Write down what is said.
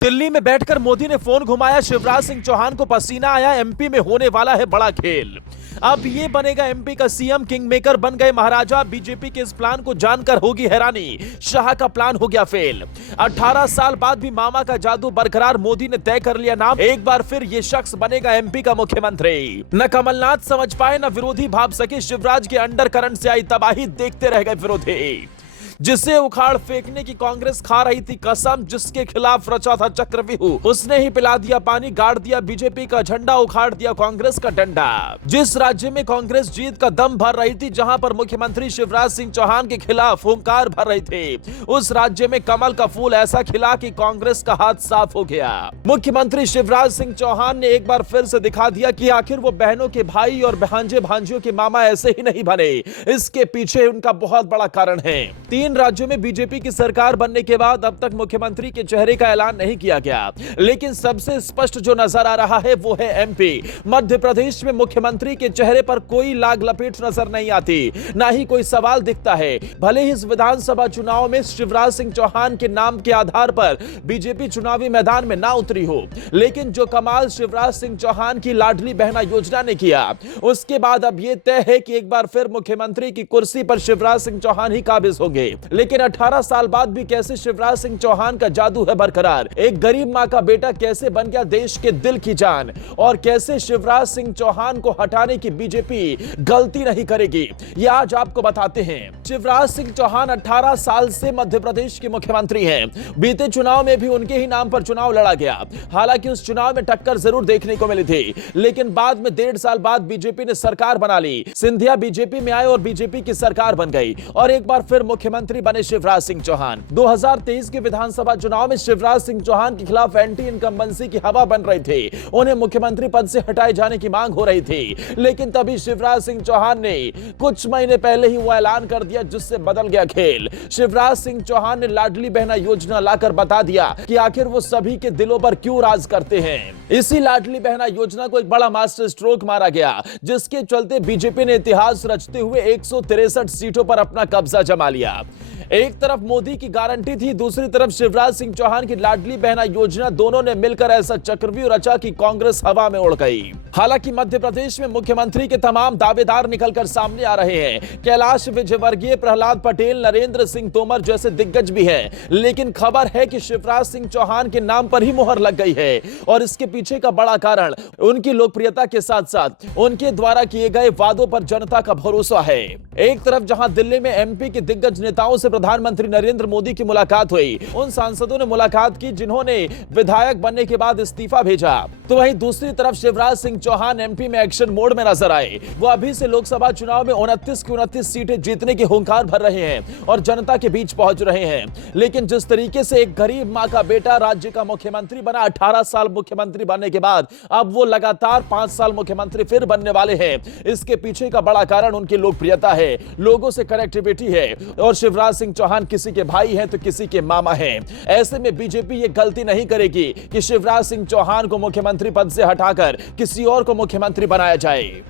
दिल्ली में बैठकर मोदी ने फोन घुमाया, शिवराज सिंह चौहान को पसीना आया, एमपी में होने वाला है बड़ा खेल। अब ये बनेगा एमपी का सीएम, किंग मेकर बन गए महाराजा। बीजेपी के इस प्लान को जानकर होगी हैरानी, शाह का प्लान हो गया फेल। 18 साल बाद भी मामा का जादू बरकरार, मोदी ने तय कर लिया नाम, एक बार फिर ये शख्स बनेगा एमपी का मुख्यमंत्री। न कमलनाथ समझ पाए न विरोधी भाप सके, शिवराज के अंडर करंट से आई तबाही देखते रह गए विरोधी। जिसे उखाड़ फेंकने की कांग्रेस खा रही थी कसम, जिसके खिलाफ रचा था चक्रव्यूह, उसने ही पिला दिया पानी, गाड़ दिया बीजेपी का झंडा, उखाड़ दिया कांग्रेस का डंडा। जिस राज्य में कांग्रेस जीत का दम भर रही थी, जहां पर मुख्यमंत्री शिवराज सिंह चौहान के खिलाफ हुंकार भर रहे थे, उस राज्य में कमल का फूल ऐसा खिला कि कांग्रेस का हाथ साफ हो गया। मुख्यमंत्री शिवराज सिंह चौहान ने एक बार फिर से दिखा दिया कि आखिर वो बहनों के भाई और भांजे भांजियों के मामा ऐसे ही नहीं बने, इसके पीछे उनका बहुत बड़ा कारण है। 3 राज्यों में बीजेपी की सरकार बनने के बाद अब तक मुख्यमंत्री के चेहरे का ऐलान नहीं किया गया, लेकिन सबसे स्पष्ट जो नजर आ रहा है वो है एमपी। मध्य प्रदेश में मुख्यमंत्री के चेहरे पर कोई लाग लपेट नजर नहीं आती, ना ही कोई सवाल दिखता है। भले ही इस विधानसभा चुनाव में शिवराज सिंह चौहान के नाम के आधार पर बीजेपी चुनावी मैदान में ना उतरी हो, लेकिन जो कमाल शिवराज सिंह चौहान की लाडली बहना योजना ने किया, उसके बाद अब यह तय है कि एक बार फिर मुख्यमंत्री की कुर्सी पर शिवराज सिंह चौहान ही काबिज होंगे। लेकिन 18 साल बाद भी कैसे शिवराज सिंह चौहान का जादू है बरकरार, एक गरीब मां का बेटा कैसे बन गया देश के दिल की जान, और कैसे शिवराज सिंह चौहान को हटाने की बीजेपी गलती नहीं करेगी, ये आज आपको बताते हैं। शिवराज सिंह चौहान 18 साल से मध्य प्रदेश के मुख्यमंत्री हैं। बीते चुनाव में भी उनके ही नाम पर चुनाव लड़ा गया। हालांकि उस चुनाव में टक्कर जरूर देखने को मिली थी, लेकिन बाद में 1.5 साल बाद बीजेपी ने सरकार बना ली। सिंधिया बीजेपी में आए और बीजेपी की सरकार बन गई, और एक बार फिर मुख्यमंत्री बने शिवराज सिंह चौहान। 2023 के विधानसभा चुनाव में शिवराज सिंह चौहान के खिलाफ एंटी इनकम्बेंसी की हवा बन रही थी, उन्हें मुख्यमंत्री पद से हटाए जाने की मांग हो रही थी। लेकिन तभी शिवराज सिंह चौहान ने कुछ महीने पहले ही वो ऐलान कर दिया, जिससे बदल गया खेल। शिवराज सिंह चौहान ने लाडली बहना योजना लाकर बता दिया कि आखिर वो सभी के दिलों पर क्यों राज करते हैं। इसी लाडली बहना योजना को एक बड़ा मास्टर स्ट्रोक मारा गया, जिसके चलते बीजेपी ने इतिहास रचते हुए 163 सीटों पर अपना कब्जा जमा लिया। एक तरफ मोदी की गारंटी थी, दूसरी तरफ शिवराज सिंह चौहान की लाडली बहना योजना, दोनों ने मिलकर ऐसा चक्रव्यूह रचा कि कांग्रेस हवा में उड़ गई। हालांकि मध्य प्रदेश में मुख्यमंत्री के तमाम दावेदार निकलकर सामने आ रहे हैं। कैलाश विजयवर्गीय, प्रहलाद पटेल, नरेंद्र सिंह तोमर जैसे दिग्गज भी हैं, लेकिन खबर है कि शिवराज सिंह चौहान के नाम पर ही मोहर लग गई है, और इसके पीछे का बड़ा कारण उनकी लोकप्रियता के साथ साथ उनके द्वारा किए गए वादों पर जनता का भरोसा है। एक तरफ जहां दिल्ली में एमपी के दिग्गज नेताओं से प्रधानमंत्री नरेंद्र मोदी की मुलाकात हुई, उन सांसदों ने मुलाकात की जिन्होंने विधायक बनने के बाद इस्तीफा भेजा, तो वहीं दूसरी तरफ शिवराज सिंह चौहान एमपी में एक्शन मोड में नजर आए। वो अभी से लोकसभा चुनाव में 29 की 29 सीटें जीतने की हुंकार भर रहे हैं और जनता के बीच पहुंच रहे हैं। लेकिन जिस तरीके से एक गरीब मां का बेटा राज्य का मुख्यमंत्री बना, 18 साल मुख्यमंत्री बनने के बाद अब वो लगातार 5 साल मुख्यमंत्री फिर बनने वाले हैं, इसके पीछे का बड़ा कारण उनकी लोकप्रियता है, लोगों से कनेक्टिविटी है, और शिवराज सिंह चौहान किसी के भाई हैं तो किसी के मामा हैं। ऐसे में बीजेपी ये गलती नहीं करेगी कि शिवराज सिंह चौहान को मुख्यमंत्री पद से हटाकर किसी और को मुख्यमंत्री बनाया जाए।